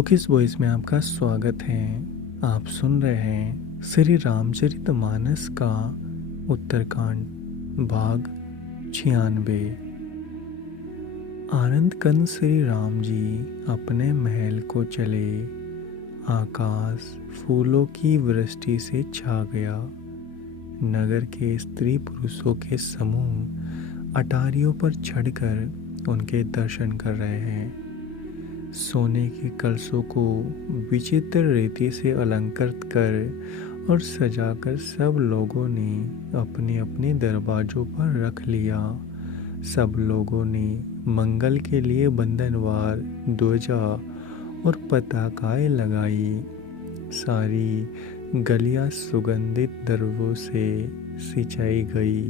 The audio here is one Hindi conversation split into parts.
बुकिस वॉइस में आपका स्वागत है। आप सुन रहे हैं श्री रामचरितमानस का उत्तरकांड भाग 96। आनंद कंद श्री राम जी अपने महल को चले। आकाश फूलों की वृष्टि से छा गया। नगर के स्त्री पुरुषों के समूह अटारियों पर चढ़कर उनके दर्शन कर रहे हैं। सोने के कलशों को विचित्र रीति से अलंकृत कर और सजाकर सब लोगों ने अपने अपने दरवाजों पर रख लिया। सब लोगों ने मंगल के लिए बंधनवार ध्वजा और पताकाएं लगाई। सारी गलियां सुगंधित दरवों से सिंचाई गई।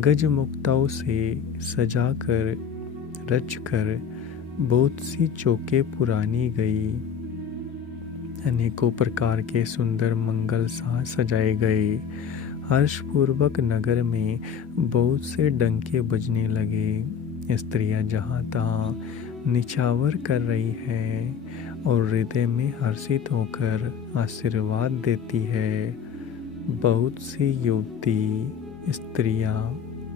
गजमुक्ताओं से सजाकर रचकर बहुत सी चौके पुरानी गई। अनेकों प्रकार के सुंदर मंगल साज सजाए गए। हर्षपूर्वक नगर में बहुत से डंके बजने लगे। स्त्रियां जहाँ तहाँ निछावर कर रही है और हृदय में हर्षित होकर आशीर्वाद देती है। बहुत सी युवती स्त्रियां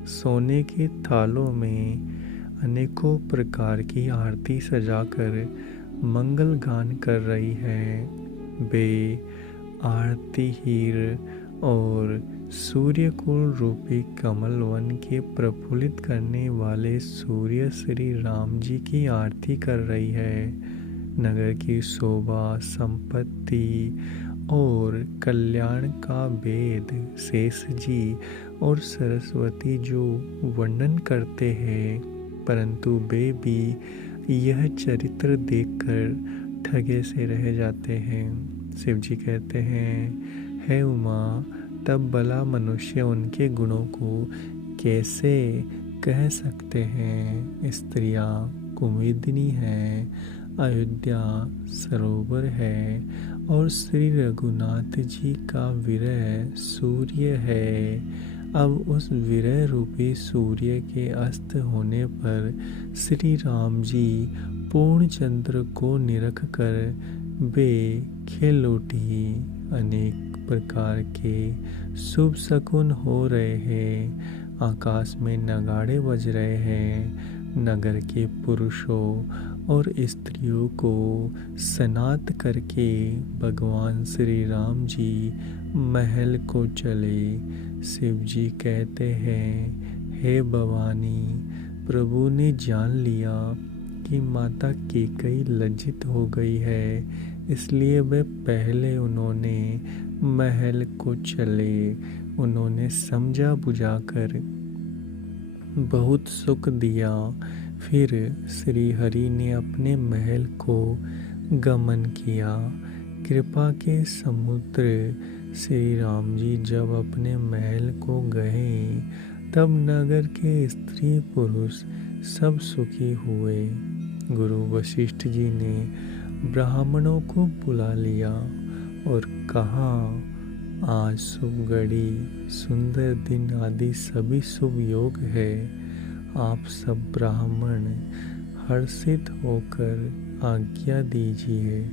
सोने के थालों में अनेकों प्रकार की आरती सजाकर मंगल गान कर रही है। वे आरती हीर और सूर्यकुल रूपी कमल वन के प्रफुल्लित करने वाले सूर्य श्री राम जी की आरती कर रही है। नगर की शोभा, संपत्ति और कल्याण का वेद शेष जी और सरस्वती जो वर्णन करते हैं, परंतु वे भी यह चरित्र देखकर ठगे से रह जाते हैं। शिव जी कहते हैं, हे उमा, तब भला मनुष्य उनके गुणों को कैसे कह सकते हैं। स्त्रियां कुमुदिनी है, अयोध्या सरोवर है और श्री रघुनाथ जी का विरह सूर्य है। अब उस विरह रूपी सूर्य के अस्त होने पर श्री राम जी पूर्ण चंद्र को निरख कर वे खेल उठी। अनेक प्रकार के शुभ शकुन हो रहे हैं। आकाश में नगाड़े बज रहे हैं। नगर के पुरुषों और स्त्रियों को स्नात करके भगवान श्री राम जी महल को चले। शिव जी कहते हैं, हे भवानी, प्रभु ने जान लिया कि माता कैकेयी लज्जित हो गई है, इसलिए वे पहले उन्होंने महल को चले। उन्होंने समझा बुझाकर बहुत सुख दिया। फिर श्री हरि ने अपने महल को गमन किया। कृपा के समुद्र श्री राम जी जब अपने महल को गए, तब नगर के स्त्री पुरुष सब सुखी हुए। गुरु वशिष्ठ जी ने ब्राह्मणों को बुला लिया और कहा, आज शुभ घड़ी, सुंदर दिन आदि सभी शुभ योग है। आप सब ब्राह्मण हर्षित होकर आज्ञा दीजिए,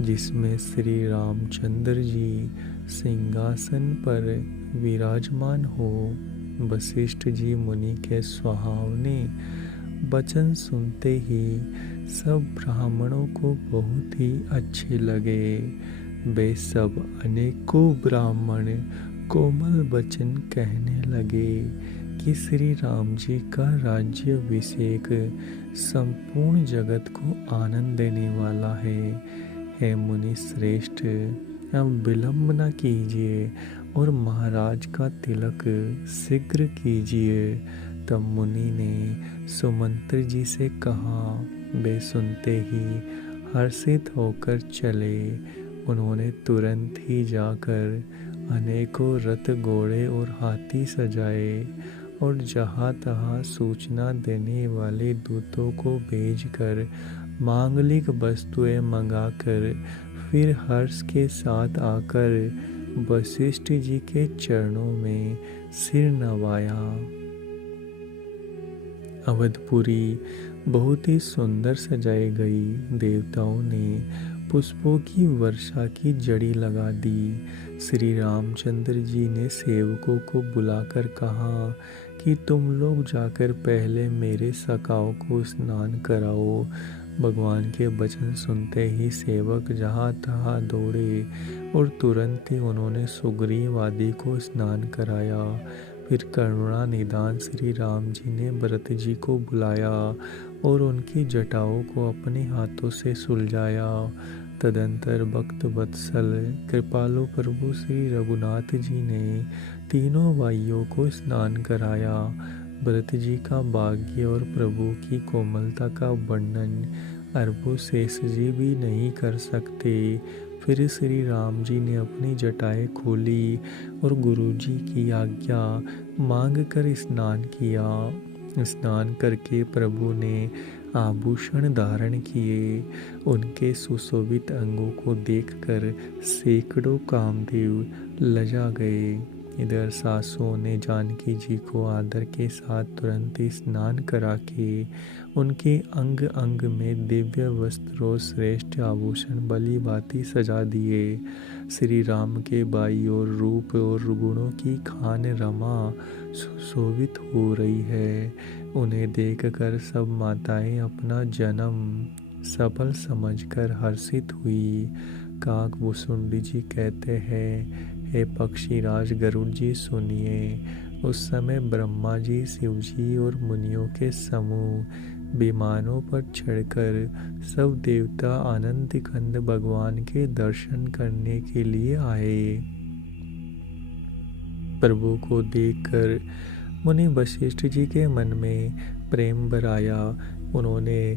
जिसमें श्री रामचंद्र जी सिंहासन पर विराजमान हो। वशिष्ठ जी मुनि के सुहावने वचन सुनते ही सब ब्राह्मणों को बहुत ही अच्छे लगे। वे सब अनेकों ब्राह्मण कोमल वचन कहने लगे कि श्री राम जी का राज्याभिषेक संपूर्ण जगत को आनंद देने वाला है। हे मुनि श्रेष्ठ, अब विलंब न कीजिए और महाराज का तिलक शीघ्र कीजिए। तब मुनि ने सुमंत्र जी से कहा। वे सुनते ही हर्षित होकर चले। उन्होंने तुरंत ही जाकर अनेकों रथ, घोड़े और हाथी सजाए और जहाँ तहाँ सूचना देने वाले दूतों को भेजकर मांगलिक वस्तुएं मंगाकर फिर हर्ष के साथ आकर वशिष्ठ जी के चरणों में सिर नवाया। अवधपुरी बहुत ही सुंदर सजाई गई। देवताओं ने पुष्पों की वर्षा की जड़ी लगा दी। श्री रामचंद्र जी ने सेवकों को बुलाकर कहा कि तुम लोग जाकर पहले मेरे सखाओं को स्नान कराओ। भगवान के वचन सुनते ही सेवक जहाँ तहाँ दौड़े और तुरंत ही उन्होंने सुग्रीव आदि को स्नान कराया। फिर करुणा निदान श्री राम जी ने भरत जी को बुलाया और उनकी जटाओं को अपने हाथों से सुलझाया। तदंतर भक्त वत्सल कृपालु प्रभु श्री रघुनाथ जी ने तीनों भाइयों को स्नान कराया। भरत जी का भाग्य और प्रभु की कोमलता का वर्णन अरबों शेष जी भी नहीं कर सकते। फिर श्री राम जी ने अपनी जटाएं खोली और गुरु जी की आज्ञा मांग कर स्नान किया। स्नान करके प्रभु ने आभूषण धारण किए। उनके सुशोभित अंगों को देखकर सैकड़ों कामदेव लजा गए। इधर सासुओं ने जानकी जी को आदर के साथ तुरंत ही स्नान करा के उनके अंग अंग में दिव्य वस्त्रों श्रेष्ठ आभूषण भली भांति सजा दिए। श्री राम के बाई और रूप और गुणों की खान रमा सुशोभित हो रही है। उन्हें देखकर सब माताएं अपना जन्म सफल समझकर हर्षित हुई। काक भुसुंडी जी कहते हैं, हे पक्षीराज गरुड़ जी सुनिए। उस समय ब्रह्मा जी, शिव जी और मुनियों के समूह विमानों पर चढ़कर सब देवता आनंद कंद भगवान के दर्शन करने के लिए आए। प्रभु को देखकर मुनि वशिष्ठ जी के मन में प्रेम भर आया। उन्होंने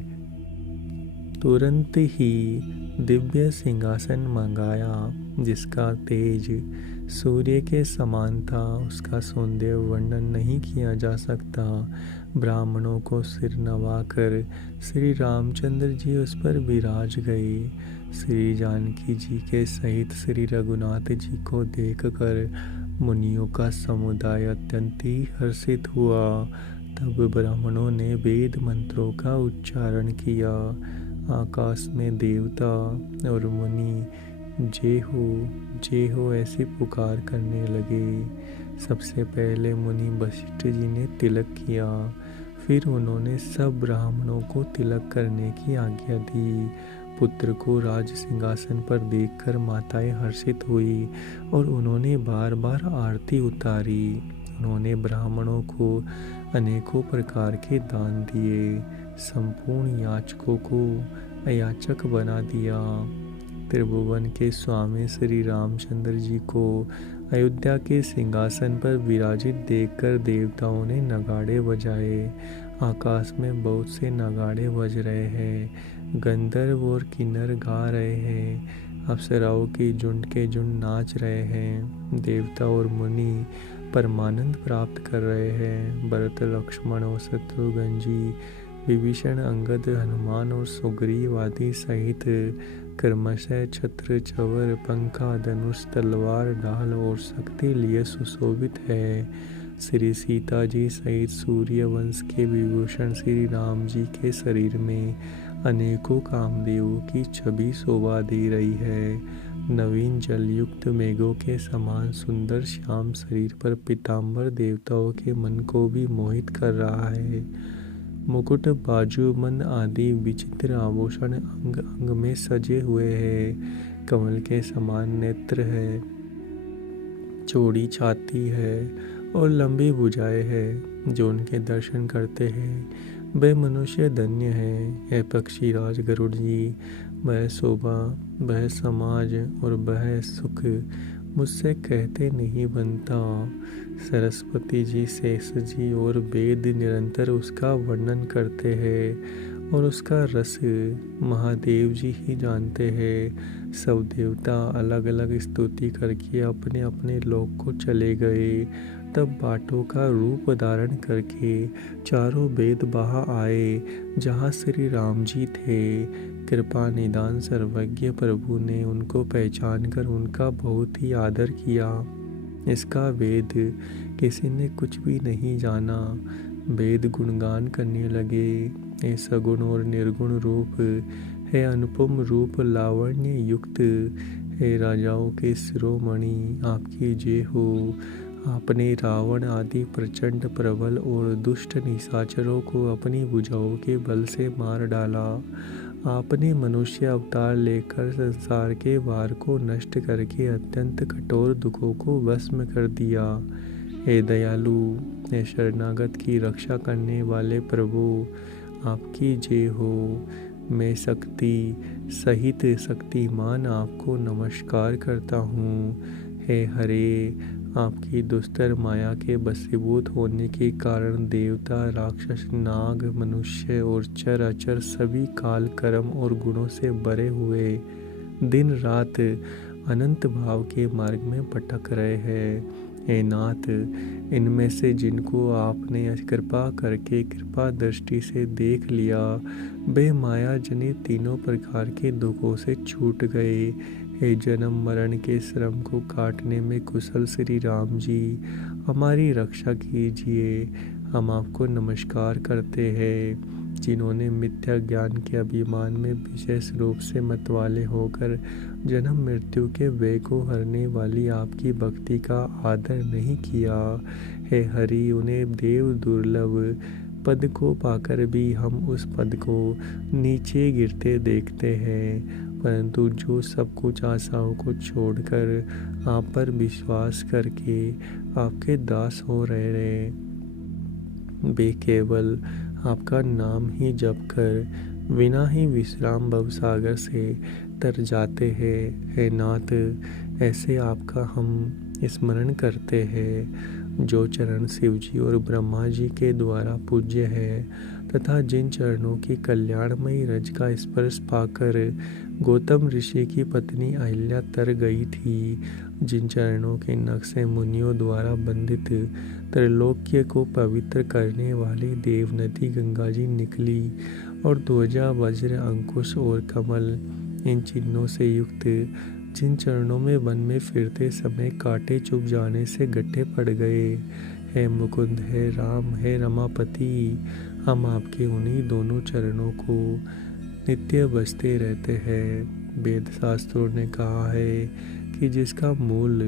तुरंत ही दिव्य सिंहासन मंगाया जिसका तेज सूर्य के समान था। उसका सौंदर्य वर्णन नहीं किया जा सकता। ब्राह्मणों को सिर नवाकर श्री रामचंद्र जी उस पर विराज गए। श्री जानकी जी के सहित श्री रघुनाथ जी को देखकर मुनियों का समुदाय अत्यंत ही हर्षित हुआ। तब ब्राह्मणों ने वेद मंत्रों का उच्चारण किया। आकाश में देवता और मुनि जय हो ऐसी पुकार करने लगे। सबसे पहले मुनि वशिष्ठ जी ने तिलक किया। फिर उन्होंने सब ब्राह्मणों को तिलक करने की आज्ञा दी। पुत्र को राज सिंहासन पर देखकर माताएं हर्षित हुई और उन्होंने बार बार आरती उतारी। उन्होंने ब्राह्मणों को अनेकों प्रकार के दान दिए। संपूर्ण याचकों को अयाचक बना दिया। त्रिभुवन के स्वामी श्री रामचंद्र जी को अयोध्या के सिंहासन पर विराजित देखकर देवताओं ने नगाड़े बजाए। आकाश में बहुत से नगाड़े बज रहे हैं। गंधर्व और किन्नर गा रहे हैं। अप्सराओं की झुंड के झुंड नाच रहे हैं। देवता और मुनि परमानंद प्राप्त कर रहे हैं। भरत लक्ष्मण और शत्रुघ्न जी, विभीषण, अंगद, हनुमान और सुग्रीव आदि सहित क्रमशः छत्र, चवर, पंखा, धनुष, तलवार, ढाल और शक्ति लिए सुशोभित है। श्री सीता जी सहित सूर्य वंश के विभूषण श्री राम जी के शरीर में अनेकों कामदेवों की छवि शोभा दे रही है। नवीन जलयुक्त मेघों के समान सुंदर श्याम शरीर पर पीताम्बर देवताओं के मन को भी मोहित कर रहा है। मुकुट, बाजूबंद आदि विचित्र आभूषण अंग अंग में सजे हुए हैं। कमल के समान नेत्र है, चौड़ी छाती है और लंबी भुजाएं हैं। जो उनके दर्शन करते हैं वह मनुष्य धन्य है। हे पक्षीराज गरुड़ जी, वह शोभा, वह समाज और वह सुख मुझसे कहते नहीं बनता। सरस्वती जी, शेष जी और वेद निरंतर उसका वर्णन करते हैं और उसका रस महादेव जी ही जानते हैं। सब देवता अलग अलग स्तुति करके अपने अपने लोक को चले गए। तब बाटों का रूप धारण करके चारों वेद वहाँ आए जहाँ श्री राम जी थे। कृपा निदान सर्वज्ञ प्रभु ने उनको पहचान कर उनका बहुत ही आदर किया। इसका वेद किसी ने कुछ भी नहीं जाना। वेद गुणगान करने लगे। हे सगुण और निर्गुण रूप, हे अनुपम रूप लावण्य युक्त, हे राजाओं के शिरोमणि आपकी जय हो। आपने रावण आदि प्रचंड प्रबल और दुष्ट निशाचरों को अपनी भुजाओं के बल से मार डाला। आपने मनुष्य अवतार लेकर संसार के भार को नष्ट करके अत्यंत कठोर दुखों को भस्म कर दिया। हे दयालु, हे शरणागत की रक्षा करने वाले प्रभु आपकी जय हो। मैं शक्ति सहित शक्तिमान आपको नमस्कार करता हूँ। हे हरे, आपकी दुस्तर माया के वशीभूत होने के कारण देवता, राक्षस, नाग, मनुष्य और चर अचर सभी काल, कर्म और गुणों से भरे हुए दिन रात अनंत भाव के मार्ग में भटक रहे हैं। हे नाथ, इनमें से जिनको आपने कृपा करके कृपा दृष्टि से देख लिया, वे माया जनित तीनों प्रकार के दुखों से छूट गए। हे जन्म मरण के श्रम को काटने में कुशल श्री राम जी, हमारी रक्षा कीजिए। हम आपको नमस्कार करते हैं, जिन्होंने मिथ्या ज्ञान के अभिमान में विशेष रूप से मतवाले होकर जन्म मृत्यु के व्यय को हरने वाली आपकी भक्ति का आदर नहीं किया। हे हरि, उन्हें देव दुर्लभ पद को पाकर भी हम उस पद को नीचे गिरते देखते हैं, परंतु जो सब कुछ आशाओं को छोड़कर आप पर विश्वास करके आपके दास हो रहे, वे केवल आपका नाम ही जप कर बिना ही विश्राम भवसागर से तर जाते हैं। हे नाथ, ऐसे आपका हम स्मरण करते हैं, जो चरण शिवजी और ब्रह्मा जी के द्वारा पूज्य है, तथा जिन चरणों की कल्याणमयी रज का स्पर्श पाकर गौतम ऋषि की पत्नी अहिल्या तर गई थी, जिन चरणों के नख से मुनियों द्वारा बंधित त्रैलोक्य को पवित्र करने वाली देव नदी गंगा जी निकली, और ध्वजा, वज्र, अंकुश और कमल, इन चिन्हों से युक्त जिन चरणों में वन में फिरते समय कांटे चुभ जाने से गड्ढे पड़ गए, हे मुकुंद, हे राम, हे रमापति, हम आपके उन्हीं दोनों चरणों को नित्य बजते रहते हैं। वेद शास्त्रों ने कहा है कि जिसका मूल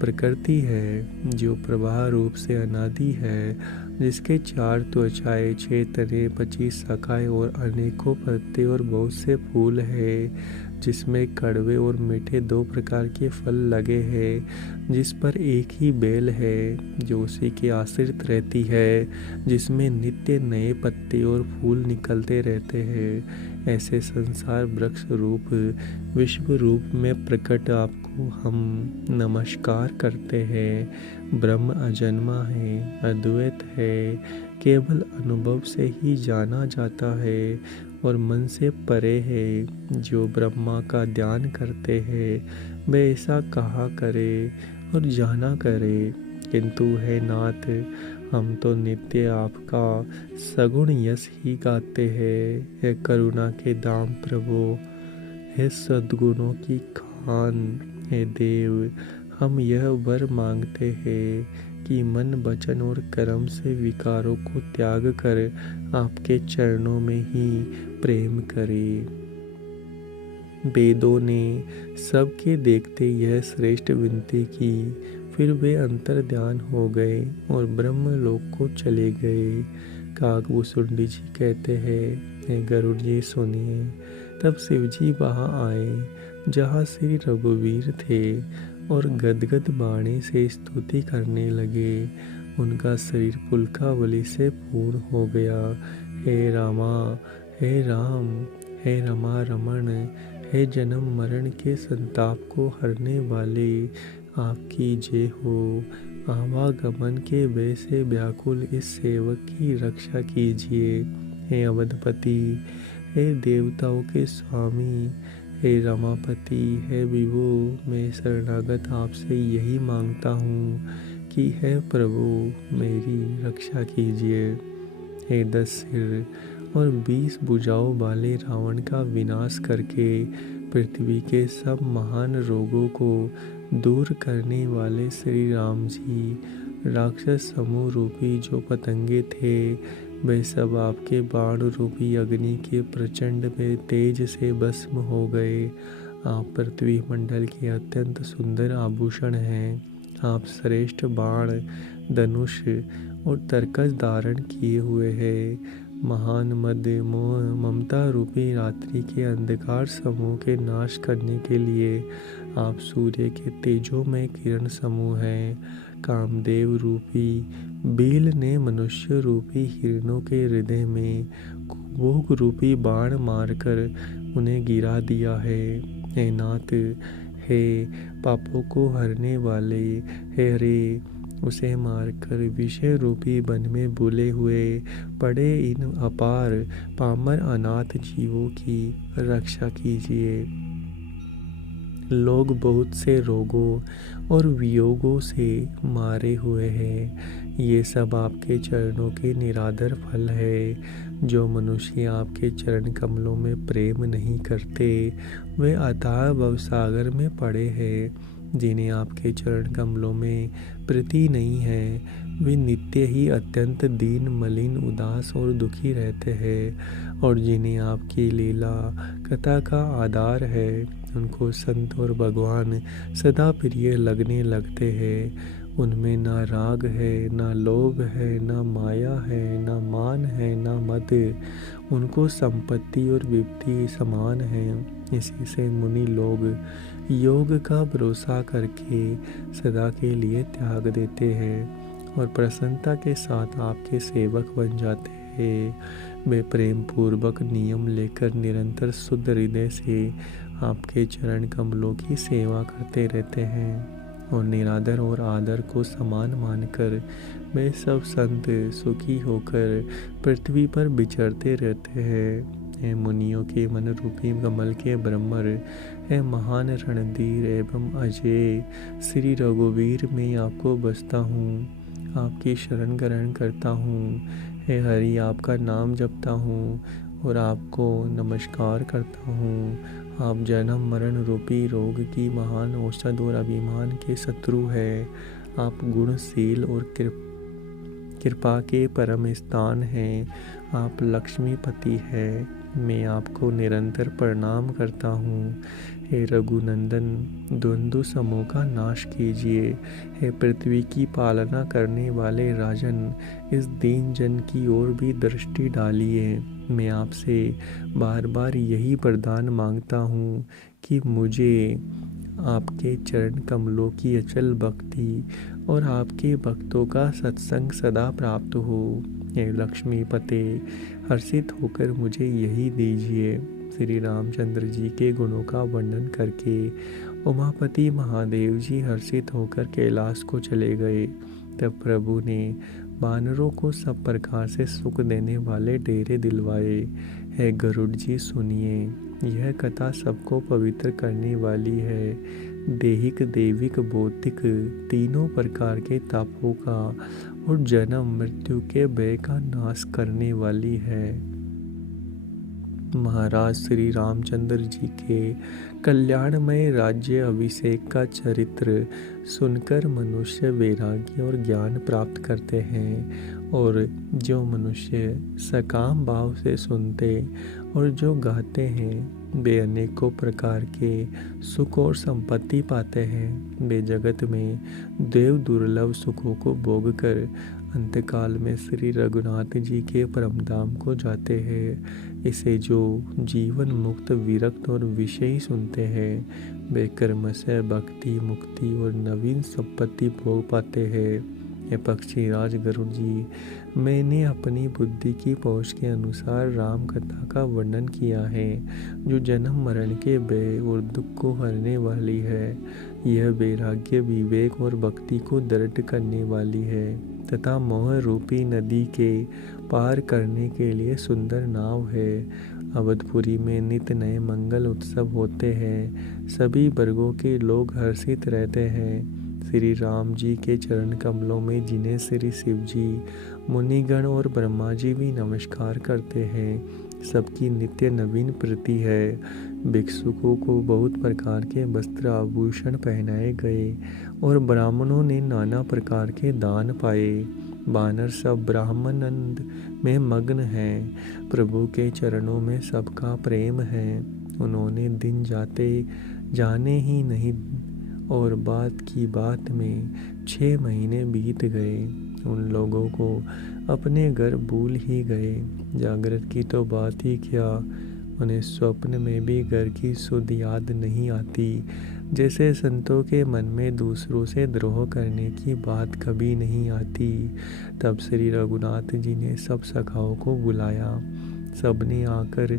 प्रकृति है, जो प्रवाह रूप से अनादि है, जिसके 4 त्वचाएं, 6 तने, 25 शाखाएं और अनेकों पत्ते और बहुत से फूल है, जिसमें कड़वे और मीठे 2 प्रकार के फल लगे हैं, जिस पर एक ही बेल है, जो उसी के आश्रित रहती है, जिसमें नित्य नए पत्ते और फूल निकलते रहते हैं, ऐसे संसार वृक्ष रूप विश्व रूप में प्रकट आपको हम नमस्कार करते हैं। ब्रह्म अजन्मा है, अद्वैत है, केवल अनुभव से ही जाना जाता है और मन से परे है। जो ब्रह्मा का ध्यान करते हैं, वे ऐसा कहा करे और जाना करे, किंतु हे नाथ, हम तो नित्य आपका सगुण यश ही गाते हैं। हे करुणा के दाम प्रभु, हे सद्गुणों की खान, हे देव, हम यह वर मांगते हैं कि मन, वचन और कर्म से विकारों को त्याग कर आपके चरणों में ही प्रेम करें। वेदों ने सबके देखते यह श्रेष्ठ विनती की, फिर वे अंतर ध्यान हो गए और ब्रह्मलोक को चले गए। काकभूषुंडी जी कहते हैं, हे गरुड़ जी सुनिए। तब शिवजी वहाँ आए जहाँ श्री रघुवीर थे और गदगद वाणी से स्तुति करने लगे। उनका शरीर पुलकावली से पूर्ण हो गया। हे रामा, हे राम, हे रमा रमण, हे जन्म मरण के संताप को हरने वाले, आपकी जय हो। आवागमन के भय से व्याकुल इस सेवक की रक्षा कीजिए। हे अवधपति, हे देवताओं के स्वामी, हे रमापति, हे विभो, मैं शरणागत आपसे यही मांगता हूँ कि हे प्रभु मेरी रक्षा कीजिए। हे 10 सिर और 20 भुजाओं वाले रावण का विनाश करके पृथ्वी के सब महान रोगों को दूर करने वाले श्री राम जी, राक्षस समूह रूपी जो पतंगे थे वे सब आपके बाण रूपी अग्नि के प्रचंड में तेज से भस्म हो गए। आप पृथ्वी मंडल के अत्यंत सुंदर आभूषण हैं। आप श्रेष्ठ बाण, धनुष और तरकस धारण किए हुए हैं। महान मद, मोह, ममता रूपी रात्रि के अंधकार समूह के नाश करने के लिए आप सूर्य के तेजोमय किरण समूह हैं। कामदेव रूपी बील ने मनुष्य रूपी हिरणों के हृदय में कुभोग रूपी बाण मारकर उन्हें गिरा दिया है। हे नाथ, हे पापों को हरने वाले, हे हरे, उसे मारकर विषय रूपी वन में भूले हुए पड़े इन अपार पामर अनाथ जीवों की रक्षा कीजिए। लोग बहुत से रोगों और वियोगों से मारे हुए हैं। ये सब आपके चरणों के निरादर फल है। जो मनुष्य आपके चरण कमलों में प्रेम नहीं करते वे अथाह भवसागर में पड़े हैं। जिन्हें आपके चरण कमलों में प्रीति नहीं है वे नित्य ही अत्यंत दीन, मलिन, उदास और दुखी रहते हैं। और जिन्हें आपकी लीला कथा का आधार है उनको संत और भगवान सदा प्रिय लगने लगते हैं। उनमें ना राग है, ना लोभ है, ना माया है, ना मान है, ना मद। उनको संपत्ति और विपत्ति समान है। इसी से मुनि लोग योग का भरोसा करके सदा के लिए त्याग देते हैं और प्रसन्नता के साथ आपके सेवक बन जाते हैं। वे प्रेम पूर्वक नियम लेकर निरंतर शुद्ध हृदय से आपके चरण कमलों की सेवा करते रहते हैं और निरादर और आदर को समान मानकर वे सब संत सुखी होकर पृथ्वी पर विचरते रहते हैं। हे मुनियों के मन रूपी कमल के ब्रह्मर, हे महान रणधीर एवं अजय श्री रघुवीर, मैं आपको बसता हूँ, आपकी शरण ग्रहण करता हूँ। हे हरि, आपका नाम जपता हूँ और आपको नमस्कार करता हूँ। आप जन्म मरण रूपी रोग की महान औषध और अभिमान के शत्रु है। आप गुणशील और कृपा के परम स्थान हैं। आप लक्ष्मीपति है। मैं आपको निरंतर प्रणाम करता हूँ। हे रघुनंदन, द्वंद्व समूह का नाश कीजिए। हे पृथ्वी की पालना करने वाले राजन, इस दीन जन की ओर भी दृष्टि डालिए। मैं आपसे बार बार यही वरदान मांगता हूँ कि मुझे आपके चरण कमलों की अचल भक्ति और आपके भक्तों का सत्संग सदा प्राप्त हो। हे लक्ष्मीपते, हर्षित होकर मुझे यही दीजिए। श्री रामचंद्र जी के गुणों का वर्णन करके उमापति महादेव जी हर्षित होकर कैलाश को चले गए। तब प्रभु ने वानरों को सब प्रकार से सुख देने वाले डेरे दिलवाए। है गरुड़ जी, सुनिए, यह कथा सबको पवित्र करने वाली है। देहिक, देविक, बौद्धिक तीनों प्रकार के तापों का और जन्म मृत्यु के भय का नाश करने वाली है। महाराज श्री रामचंद्र जी के कल्याणमय राज्य अभिषेक का चरित्र सुनकर मनुष्य वैराग्य और ज्ञान प्राप्त करते हैं। और जो मनुष्य सकाम भाव से सुनते और जो गाते हैं वे अनेकों प्रकार के सुख और संपत्ति पाते हैं। वे जगत में देव दुर्लभ सुखों को भोग कर अंतकाल में श्री रघुनाथ जी के परमधाम को जाते हैं। इसे जो जीवन मुक्त, विरक्त और विषयी सुनते हैं वे कर्म से भक्ति, मुक्ति और नवीन संपत्ति भोग पाते हैं। ये पक्षी राज गरुड़ जी, मैंने अपनी बुद्धि की पहुँच के अनुसार राम कथा का वर्णन किया है जो जन्म मरण के भय और दुख को हरने वाली है। यह वैराग्य, विवेक और भक्ति को दृढ़ करने वाली है तथा मोह रूपी नदी के पार करने के लिए सुंदर नाव है। अवधपुरी में नित्य नए मंगल उत्सव होते हैं। सभी वर्गों के लोग हर्षित रहते हैं। श्री राम जी के चरण कमलों में जिन्हें श्री शिव जी, मुनिगण और ब्रह्मा जी भी नमस्कार करते हैं, सबकी नित्य नवीन प्रीति है। भिक्षुकों को बहुत प्रकार के वस्त्र आभूषण पहनाए गए और ब्राह्मणों ने नाना प्रकार के दान पाए। वानर सब ब्राह्मणानंद में मग्न हैं। प्रभु के चरणों में सबका प्रेम है। उन्होंने दिन जाते जाने ही नहीं और बात की बात में 6 महीने बीत गए। उन लोगों को अपने घर भूल ही गए। जागृत की तो बात ही क्या, उन्हें स्वप्न में भी घर की सुध याद नहीं आती। जैसे संतों के मन में दूसरों से द्रोह करने की बात कभी नहीं आती। तब श्री रघुनाथ जी ने सब सखाओं को बुलाया। सबने आकर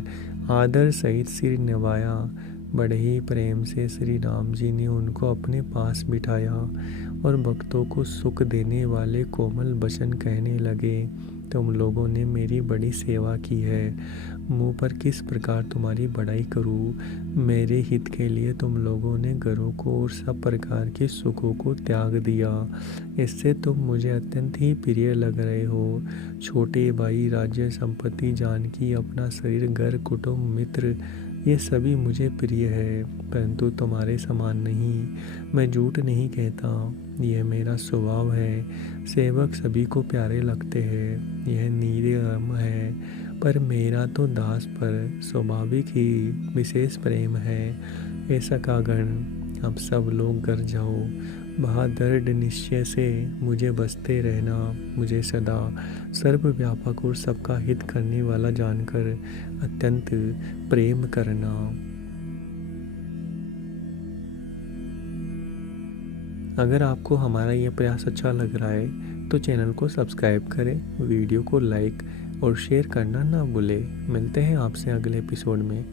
आदर सहित सिर नवाया। बड़े ही प्रेम से श्री राम जी ने उनको अपने पास बिठाया और भक्तों को सुख देने वाले कोमल वचन कहने लगे। तुम लोगों ने मेरी बड़ी सेवा की है। मुँह पर किस प्रकार तुम्हारी बड़ाई करूँ। मेरे हित के लिए तुम लोगों ने घरों को और सब प्रकार के सुखों को त्याग दिया। इससे तुम मुझे अत्यंत ही प्रिय लग रहे हो। छोटे भाई, राज्य, संपत्ति, जानकी, अपना शरीर, घर, कुटुंब, मित्र, ये सभी मुझे प्रिय है, परंतु तुम्हारे समान नहीं। मैं झूठ नहीं कहता, यह मेरा स्वभाव है। सेवक सभी को प्यारे लगते हैं, यह नियम है, पर मेरा तो दास पर स्वाभाविक ही विशेष प्रेम है। हे सखागण, अब सब लोग घर जाओ। बहादुर निश्चय से मुझे बसते रहना। मुझे सदा सर्वव्यापक और सबका हित करने वाला जानकर अत्यंत प्रेम करना। अगर आपको हमारा ये प्रयास अच्छा लग रहा है तो चैनल को सब्सक्राइब करें, वीडियो को लाइक और शेयर करना ना भूलें। मिलते हैं आपसे अगले एपिसोड में।